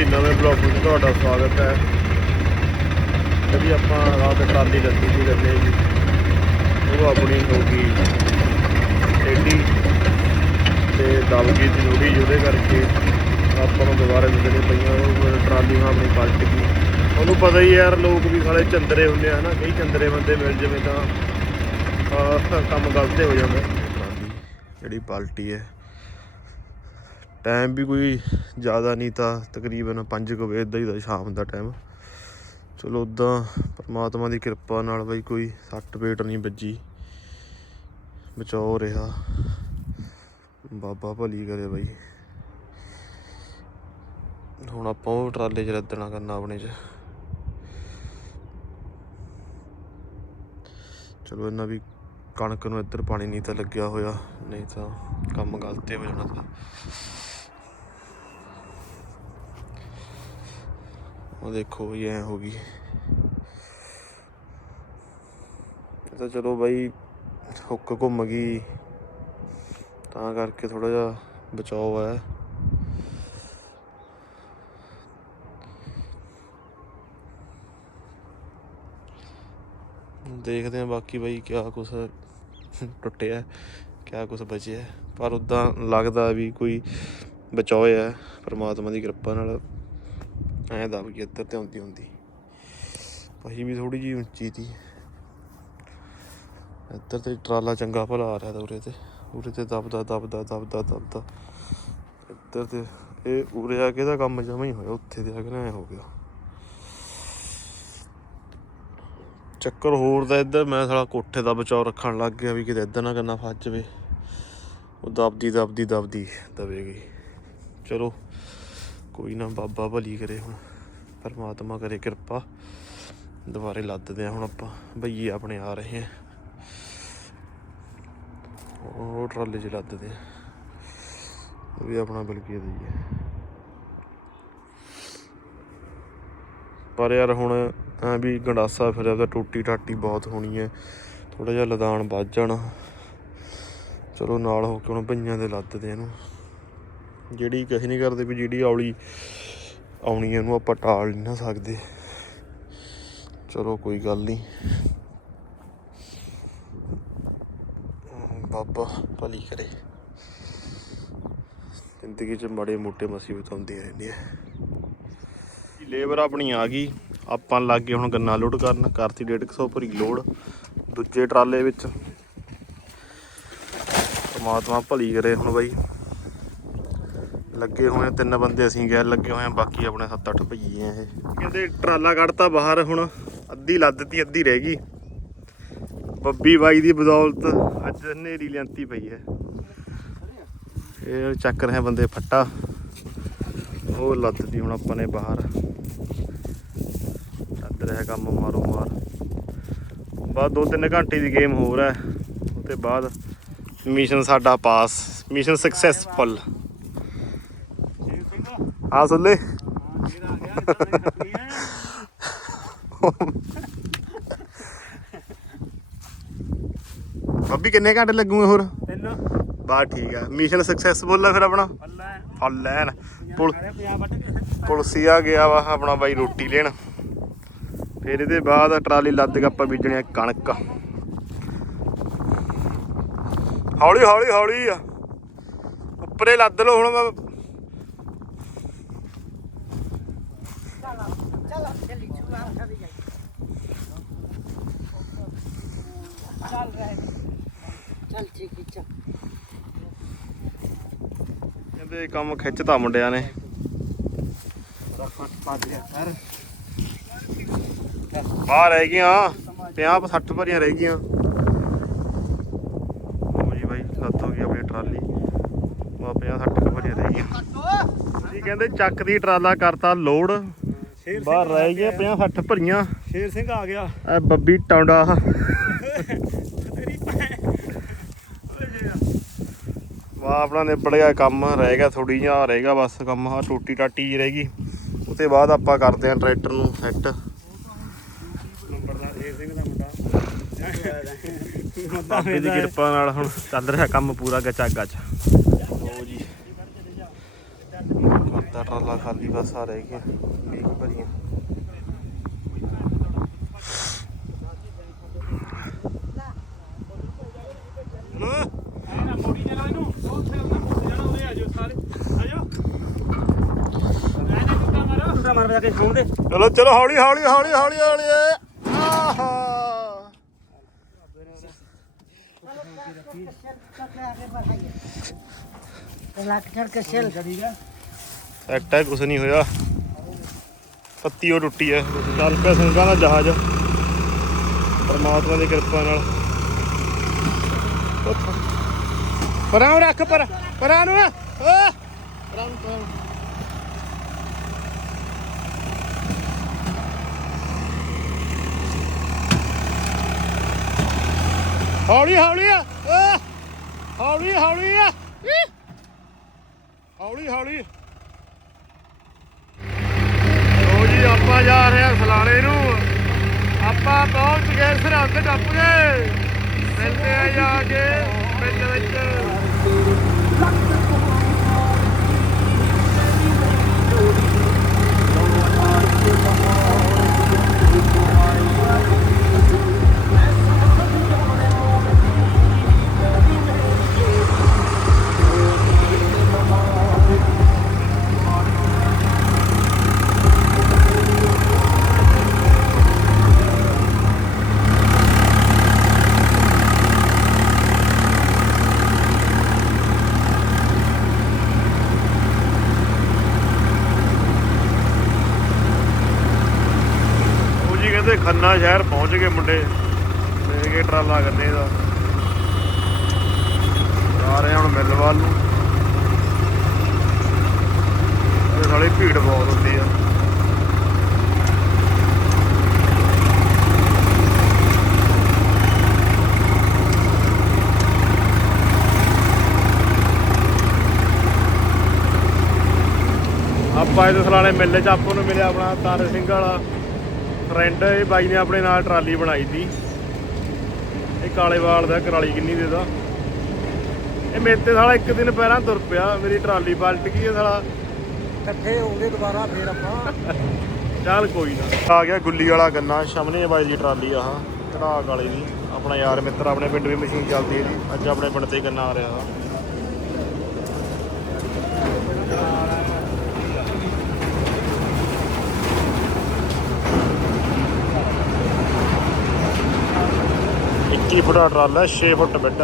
ਜੀ, ਨਵੇਂ ਬਲੌਗ ਵਿੱਚ ਤੁਹਾਡਾ ਸਵਾਗਤ ਹੈ। ਜਿਹੜੀ ਆਪਾਂ ਰਾਤ ਟਰਾਲੀ ਲੱਗੀ ਸੀ ਗੰਨੇ ਦੀ ਉਹ ਆਪਣੀ ਹੋ ਗਈ ਟੇਢੀ ਤੇ ਦਬ ਗਈ ਸੀ ਜਿਹਦੇ ਕਰਕੇ ਆਪਾਂ ਨੂੰ ਦੁਬਾਰਾ ਲੱਗਣੀ ਪਈਆਂ, ਉਹ ਟਰਾਲੀ ਹੁਣ ਆਪਣੀ ਪਲਟ ਗਈ ਉਹਨੂੰ ਪਤਾ ਹੀ ਯਾਰ, ਲੋਕ ਵੀ ਸਾਲੇ ਚੰਦਰੇ ਹੁੰਦੇ ਆ ਹਨਾ ਕਈ ਚੰਦਰੇ ਬੰਦੇ ਮਿਲ ਜਿਵੇਂ ਤਾਂ ਕੰਮ ਗਲਤ ਹੋ ਜਾਂਦਾ। ਜਿਹੜੀ ਪਲਟੀ ਹੈ ਟਾਈਮ ਵੀ ਕੋਈ ਜ਼ਿਆਦਾ ਨਹੀਂ ਤਾਂ ਤਕਰੀਬਨ 5 ਕੁ ਵਜੇ ਦਾ ਹੀ ਦਾ ਸ਼ਾਮ ਦਾ ਟਾਈਮ ਚਲੋ ਉਦਾਂ ਪਰਮਾਤਮਾ ਦੀ ਕਿਰਪਾ ਨਾਲ ਬਈ ਕੋਈ ਸੱਟ ਪੇਟ ਨਹੀਂ ਵੱਜੀ। ਬਚਾਓ ਰਿਹਾ। ਬਾਬਾ ਭਲੀ ਕਰੇ ਬਈ। ਹੁਣ ਆਪਾਂ ਉਹ ਟਰਾਲੇ 'ਚ ਰੱਦਣਾ ਕਰਨਾ ਆਪਣੇ 'ਚ। ਚਲੋ ਇਹਨਾਂ ਵੀ ਕਣਕ ਨੂੰ ਇੱਧਰ ਪਾਣੀ ਨਹੀਂ ਤਾਂ ਲੱਗਿਆ ਹੋਇਆ, ਨਹੀਂ ਤਾਂ ਕੰਮ ਗਲਤੇ ਹੋ ਜਾਣਾ ਤਾਂ। ਉਹ ਦੇਖੋ ਇਹ ਐ ਹੋ ਗਈ। ਇਹ ਤਾਂ ਚਲੋ ਬਾਈ, ਹੁੱਕ ਘੁੰਮ ਗਈ। ਤਾਂ ਕਰਕੇ ਥੋੜਾ ਜਿਹਾ ਬਚਾਓ ਹੈ ਦੇਖਦੇ ਆ ਬਾਕੀ ਬਈ ਕਿਆ ਕੁਛ ਟੁੱਟਿਆ, ਕਿਆ ਕੁਛ ਬਚਿਆ। ਪਰ ਉਦਾਂ ਲੱਗਦਾ ਵੀ ਕੋਈ ਬਚਾਓ ਹੈ, ਪਰਮਾਤਮਾ ਦੀ ਕਿਰਪਾ ਨਾਲ। ਐ ਦਬ ਗਈ ਇੱਧਰ ਤੇ ਆਉਂਦੀ ਹੁੰਦੀ। ਪਹੀ ਵੀ ਥੋੜੀ ਜੀ ਉੱਚੀ ਸੀ ਇੱਧਰ ਤੇ ਟਰਾਲਾ ਚੰਗਾ ਭਲਾ ਆ ਰਿਹਾ ਉਰੇ ਤੇ। ਉਰੇ ਤੇ ਦਬਦਾ ਦਬਦਾ ਦਬਦਾ ਦਬਦਾ। ਇੱਧਰ ਤੇ ਇਹ ਉਰੇ ਆ ਕੇ ਦਾ ਕੰਮ ਜਮਾ ਹੀ ਹੋਇਆ, ਉੱਥੇ ਤੇ ਆ ਕੇ ਨਾ ਐ ਹੋ ਗਿਆ। ਚੱਕਰ ਹੋਰ ਦਾ ਇੱਧਰ ਮੈਂ ਸਾਲਾ ਕੋਠੇ ਦਾ ਬਚਾਅ ਰੱਖਣ ਲੱਗ ਗਿਆ ਵੀ ਕਿਤੇ ਇੱਧਰ ਨਾ ਕਰਨਾ ਫਸ ਜਾਵੇ। ਉਹ ਦਬਦੀ ਦਬਦੀ ਦਬਦੀ ਦਵੇ ਗਈ ਚਲੋ। ਕੋਈ ਨਾ ਬਾਬਾ ਭਲੀ ਕਰੇ ਹੁਣ, ਪਰਮਾਤਮਾ ਕਰੇ ਕਿਰਪਾ। ਦੁਬਾਰੇ ਲੱਦਦੇ ਆ ਹੁਣ ਆਪਾਂ ਭਈਏ ਆਪਣੇ ਆ ਰਹੇ ਆ ਉਹ ਟਰਾਲੇ 'ਚ ਲੱਦਦੇ ਆ ਉਹ ਵੀ ਆਪਣਾ ਬਲਕੀ ਦੀ ਹੈ। ਪਰ ਯਾਰ ਹੁਣ ਐ ਵੀ ਗੰਡਾਸਾ ਫਿਰ ਉਹਦਾ ਟੁੱਟੀ ਟਾਟੀ ਬਹੁਤ ਹੋਣੀ ਹੈ। ਥੋੜਾ ਜਿਹਾ ਲਦਾਨ ਵੱਧ ਜਾਣਾ। ਚਲੋ ਨਾਲ ਹੋ ਕੇ ਹੁਣ ਭਈਆਂ ਦੇ ਲੱਦਦੇ ਇਹਨੂੰ। ਜਿਹੜੀ ਕਹੇ ਨਹੀਂ ਕਰਦੇ ਵੀ ਜਿਹੜੀ ਔਲੀ ਆਉਣੀ ਹੈ ਉਹਨੂੰ ਆਪਾਂ ਟਾਲ ਨਹੀਂ ਨਾ ਸਕਦੇ। ਚਲੋ, ਕੋਈ ਗੱਲ ਨਹੀਂ ਬਾਬਾ ਭਲੀ ਕਰੇ। ਜ਼ਿੰਦਗੀ 'ਚ ਮਾੜੇ ਮੋਟੇ ਮੁਸੀਬਤ ਆਉਂਦੀਆਂ ਰਹਿੰਦੀਆਂ ਲੇਬਰ ਆਪਣੀ ਆ ਗਈ। ਆਪਾਂ ਲੱਗ ਗਏ ਹੁਣ ਗੰਨਾ ਲੋਡ ਕਰਨ ਕਰਤੀ 150 ਭਰੀ ਲੋਡ, ਦੂਜੇ ਟਰਾਲੇ ਵਿੱਚ। ਪਰਮਾਤਮਾ ਭਲੀ ਕਰੇ ਹੁਣ ਬਾਈ। ਲੱਗੇ ਹੋਏ ਆ, ਤਿੰਨ ਬੰਦੇ ਅਸੀਂ ਗਏ, ਲੱਗੇ ਹੋਏ ਆ, ਬਾਕੀ ਆਪਣੇ 7-8 ਭਈਏ ਆ ਇਹ। ਕਹਿੰਦੇ ਟਰਾਲਾ ਕੱਢਤਾ ਬਾਹਰ ਹੁਣ, ਅੱਧੀ ਲੱਦਤੀ ਅੱਧੀ ਰਹਿ ਗਈ। ਬੱਬੀ ਬਾਈ ਦੀ ਬਦੌਲਤ ਅੱਜ ਹਨੇਰੀ ਲਿਆਂਤੀ ਪਈ ਹੈ। ਇਹ ਚੱਕ ਰਹੇ ਬੰਦੇ ਫੱਟਾ। ਉਹ ਲੱਦਤੀ ਹੁਣ ਆਪਾਂ ਨੇ ਬਾਹਰ। ਲੱਦ ਰਿਹਾ ਕੰਮ ਮਾਰੋ ਮਾਰ। ਬਾਅਦ 2-3 ਘੰਟੇ ਦੀ ਗੇਮ ਹੋਰ ਹੈ। ਉਹਦੇ ਬਾਅਦ ਮਿਸ਼ਨ ਸਾਡਾ ਪਾਸ ਮਿਸ਼ਨ ਸਕਸੈਸਫੁਲ ਹਾਂ ਸੁੱਲੇ। ਬੱਬੀ ਕਿੰਨੇ ਘੰਟੇ ਲੱਗੂਗੇ ਹੋਰ? ਤਿੰਨ। ਬਾ ਠੀਕ ਆ। ਮਿਸ਼ਨ ਸਕਸੈਸਫੁਲ ਆ ਫਿਰ ਆਪਣਾ? ਅੱਲਾ ਫਲ ਲੈਣ ਪੁਲ ਪੁਲਸੀਆ ਗਿਆ ਵਾ ਆਪਣਾ ਬਾਈ ਰੋਟੀ ਲੈਣ। ਫਿਰ ਇਹਦੇ ਬਾਅਦ ਟਰਾਲੀ ਲੱਦ ਕੇ ਆਪਾਂ ਬੀਜਣੀ ਆ ਕਣਕ। ਹੌਲੀ ਹੌਲੀ ਹੌਲੀ ਆ। ਉੱਪਰੇ ਲੱਦ ਲਓ ਹੁਣ ਮੈਂ ਚੱਲ ਠੀਕ ਹੈ ਚੱਲ ਕਹਿੰਦੇ ਕੰਮ ਖਿੱਚਤਾ ਮੁੰਡਿਆਂ ਨੇ। ਬਾਹਰ ਰਹਿ ਗਈਆਂ 50 60 ਭਰੀਆਂ ਰਹਿ ਗਈਆਂ। ਲਓ ਜੀ ਬਾਈ ਲੱਦ ਹੋ ਗਈ ਆਪਣੀ ਟਰਾਲੀ। ਬਾ 50 60 ਭਰੀਆਂ ਰਹਿ ਗਈਆਂ। ਜੀ ਕਹਿੰਦੇ ਚੱਕ ਦੀ ਟਰਾਲਾ ਕਰਤਾ ਲੋਡ। ਸ਼ੇਰ ਬਾਹਰ ਰਹਿ ਗਈਆਂ 50 60 ਭਰੀਆਂ। ਸ਼ੇਰ ਸਿੰਘ ਆ ਗਿਆ। ਐ ਬੱਬੀ ਟੌਂਡਾ। ਤੇਰੀ ਵਾ ਆਪਣਾ ਨਿਬੜ ਗਿਆ ਕੰਮ ਰਹਿ ਗਿਆ ਥੋੜੀ ਜਿਹਾ ਰਹਿ ਗਿਆ ਬਸ ਕੰਮ ਆ ਟੋਟੀ ਟਾਟੀ ਜੀ ਰਹਿ ਗਈ। ਉਤੇ ਬਾਅਦ ਆਪਾਂ ਕਰਦੇ ਆਂ ਟਰੈਕਟਰ ਨੂੰ ਸੈੱਟ। ਨੰਬਰ ਦਾ ਸ਼ੇਰ ਸਿੰਘ ਦਾ ਮੁੰਡਾ। ਬਾਬੇ ਦੀ ਕਿਰਪਾ ਨਾਲ ਹੁਣ ਚੱਲ ਰਿਹਾ ਕੰਮ ਪੂਰਾ ਗੱਚਾ ਗੱਚ ਲਓ ਜੀ। ਟਰਾਲਾ ਖਾਲੀ ਬਸ ਆ ਰਹਿ ਗਿਆ। ਵਧੀਆ ਚਲੋ ਚਲੋ ਹੌਲੀ ਹੌਲੀ ਹੌਲੀ ਹੌਲੀ ਹੌਲੀ। ਆਹਾ। ਲੱਕ ਚੜ ਕੇ ਛੇਲ ਕਰੀਗਾ ਐਕਟਾ ਕੁਛ ਨਹੀਂ ਹੋਇਆ। ਪੱਤੀ ਉਹ ਟੁੱਟੀ ਹੈ ਚੱਲ ਪਿਆ ਸਿੰਘਾਂ ਦਾ ਜਹਾਜ਼। ਪਰਮਾਤਮਾ ਦੀ ਕਿਰਪਾ ਨਾਲ। ਪਰਾਂ ਰੱਖ, ਪਰ। ਪਰਾਂ ਨੂੰ। ਓ। ਪਰਾਂ ਪਰਾਂ ਹੌਲੀ ਹੌਲੀ ਆ। ਹੌਲੀ ਹੌਲੀ ਆ। ਹੌਲੀ ਹੌਲੀ ਲੋ ਜੀ ਆਪਾਂ ਜਾ ਰਹੇ ਹਾਂ ਫਲਾਣੇ ਨੂੰ। ਆਪਾਂ ਪਹੁੰਚ ਗਏ ਸਰਹੱਦ ਟੱਪ ਗਏ ਮਿਲਦੇ ਆ ਜਾ ਕੇ, ਪਿੰਡ ਵਿੱਚ। ਉਹ ਜੀ ਕਹਿੰਦੇ ਖੰਨਾ ਸ਼ਹਿਰ ਪਹੁੰਚ ਗਏ ਮੁੰਡੇ। ਲੈ ਕੇ ਟਰਾਲਾ ਗੰਨੇ ਦਾ। ਜਾ ਰਹੇ ਹਾਂ ਹੁਣ ਮਿਲਵਾਲ ਨੂੰ। ਇਹ ਸਾਲੀ ਭੀੜ ਬਹੁਤ ਹੁੰਦੀ ਆ। ਆਪਾਂ ਇਹਦੇ ਸਲਾਲੇ ਮੇਲੇ 'ਚ ਆਪਾਂ ਨੂੰ ਮਿਲਿਆ ਆਪਣਾ ਤਾਰੇ ਸਿੰਘ ਵਾਲਾ। ਫਰੈਂਡ ਇਹ ਬਾਈ ਨੇ ਆਪਣੇ ਨਾਲ ਟਰਾਲੀ ਬਣਾਈ ਸੀ। ਇਹ ਕਾਲੇ ਵਾਲ ਦਾ ਕਰਾਲੀ ਕਿੰਨੀ ਦੇ ਦਾ। ਇਹ ਮੇਰੇ ਤੇ ਸਾਲਾ ਇੱਕ ਦਿਨ ਪਹਿਲਾਂ ਤੁਰ ਪਿਆ ਮੇਰੀ ਟਰਾਲੀ ਪਲਟ ਗਈ ਇਹ ਸਾਲਾ। ਇਕੱਠੇ ਹੋਗੇ ਦੁਬਾਰਾ ਫੇਰ ਆਪਾਂ। ਚੱਲ ਕੋਈ ਨਾ। ਆ ਗਿਆ ਗੁੱਲੀ ਵਾਲਾ ਗੰਨਾ ਸਾਹਮਣੇ ਬਾਈ ਦੀ ਟਰਾਲੀ ਆਹ ਘੜਾਕ ਵਾਲੀ ਦੀ ਆਪਣਾ ਯਾਰ ਮਿੱਤਰ ਆਪਣੇ ਪਿੰਡ ਵੀ ਮਸ਼ੀਨ ਚੱਲਦੀ ਹੈ ਜੀ। ਅੱਜ ਆਪਣੇ ਪਿੰਡ ਤੇ ਗੰਨਾ ਆ ਰਿਹਾ ਵਾ ਇੱਕੀ ਫੁੱਟ ਦਾ ਟਰਾਲਾ 6 ਫੁੱਟ ਬੈੱਡ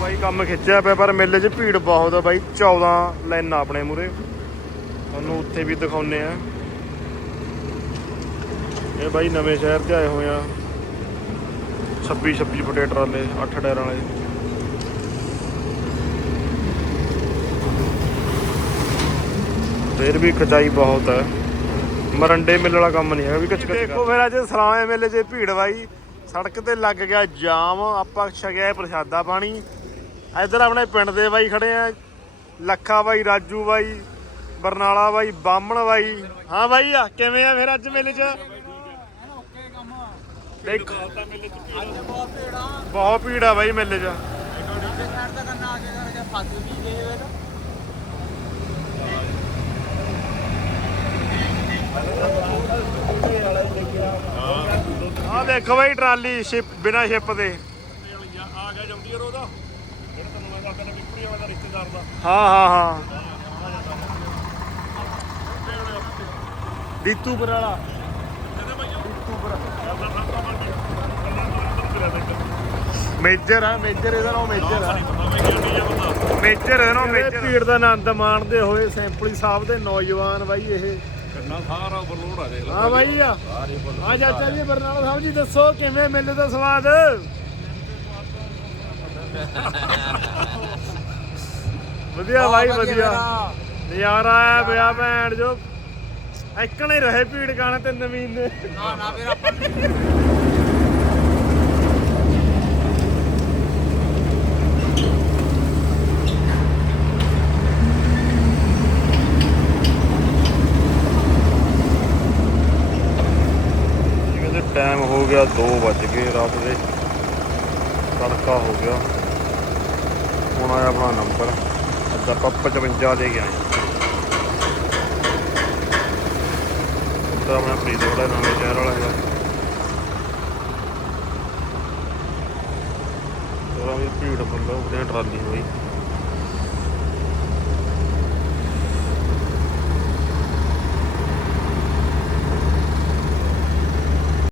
ਬਾਈ ਕੰਮ ਖਿੱਚਿਆ ਪਿਆ ਪਰ ਮੇਲੇ 'ਚ ਭੀੜ ਬਹੁਤ ਆ ਬਾਈ। 14 ਲਾਈਨਾਂ ਆਪਣੇ ਮੂਰੇ ਤੁਹਾਨੂੰ ਉੱਥੇ ਵੀ ਦਿਖਾਉਨੇ ਆ। ਇਹ ਬਾਈ ਨਵੇਂ ਸ਼ਹਿਰ ਤੇ ਆਏ ਹੋਏ ਆ। 26 26 ਫੁੱਟੇ ਟਰਾਲੇ 8 ਟਾਇਰਾਂ ਵਾਲੇ। ਫੇਰ ਵੀ ਖਚਾਈ ਬਹੁਤ ਹੈ ਮਰੰਡੇ ਮਿਲ ਵਾਲਾ ਕੰਮ ਨਹੀਂ ਹੈਗਾ ਵੀ ਕਚ ਕਚ ਦੇਖੋ ਫਿਰ ਅੱਜ ਸਲਾਮੇ ਮੇਲੇ 'ਚ ਭੀੜ ਬਾਈ। ਸੜਕ ਤੇ ਲੱਗ ਗਿਆ ਜਾਮ ਆਪਾਂ ਛਕਿਆ ਪ੍ਰਸ਼ਾਦਾ ਪਾਣੀ। ਇੱਧਰ ਆਪਣੇ ਪਿੰਡ ਦੇ ਬਾਈ ਖੜੇ ਆ। ਲੱਖਾ ਬਾਈ, ਰਾਜੂ ਬਾਈ, ਬਰਨਾਲਾ ਬਾਈ, ਬਾਹਮਣ ਬਾਈ। ਹਾਂ ਬਾਈ, ਆ ਕਿਵੇਂ ਆ ਫਿਰ ਅੱਜ ਮੇਲੇ 'ਚ? ਦੇਖ। ਬਹੁਤ ਭੀੜ ਆ ਬਾਈ ਮੇਲੇ 'ਚ। ਆ ਦੇਖੋ ਬਾਈ ਟਰਾਲੀ ਸ਼ਿਪ, ਬਿਨਾ ਸ਼ਿਪ ਦੇ ਆ ਗਿਆ ਜੰਦੀਰ ਉਹਦਾ ਕਹਿੰਦਾ ਵਿਪਰੀ ਵਾਲਾ ਰਿਸ਼ਤੇਦਾਰ ਦਾ। ਹਾਂ ਹਾਂ ਹਾਂ। ਦੀਤੂ ਬਰਾਲਾ ਮੇਜਰ ਆ ਮੇਜਰ ਇਹਦਾ ਨਾਮ ਮੇਜਰ ਆ। ਮੇਜਰ ਹੈ ਨਾ ਮੇਜਰ ਭੀੜ ਦਾ ਆਨੰਦ ਮਾਣਦੇ ਹੋਏ ਸੈਂਪਲੀ ਸਾਹਿਬ ਦੇ ਨੌਜਵਾਨ ਬਾਈ ਇਹ। ਕੰਨਾ ਸਾਰਾ ਓਵਰਲੋਡ ਆ ਦੇਖ ਹਾਂ ਬਾਈ ਆ। ਆ ਚਾਚਾ ਜੀ ਬਰਨਾਲਾ ਸਾਹਿਬ ਜੀ ਦੱਸੋ ਕਿਵੇਂ ਮੇਲੇ ਦਾ ਸਵਾਦ? ਵਧੀਆ ਬਾਈ ਵਧੀਆ ਨਜ਼ਾਰਾ ਆਇਆ ਪਿਆ ਭੈਣ ਜੋ ਇੱਕਣ ਰਹੇ ਭੀੜ ਗਾਣੇ ਤੇ ਨਵੀਨ ਨੇ ਨਾ ਨਾ ਫਿਰ ਆਪਾਂ ਟਾਈਮ ਹੋ ਗਿਆ 2 ਵੱਜ ਗਏ ਰਾਤ ਦੇ। ਤੜਕਾ ਹੋ ਗਿਆ। ਹੁਣ ਆਇਆ ਆਪਣਾ ਨੰਬਰ। ਅੱਧਾ ਆਪਾਂ 55 ਦੇ ਗਿਆ ਆਏ ਉੱਧਰ ਆਪਣਾ ਫਰੀਦਕੋਟ ਸ਼ਹਿਰ ਵਾਲਾ ਹੈਗਾ। ਉਹਦਾ ਵੀ ਭੀੜ ਮਤਲਬ ਉਹਦੇ ਟਰਾਲੀ ਹੋਈ।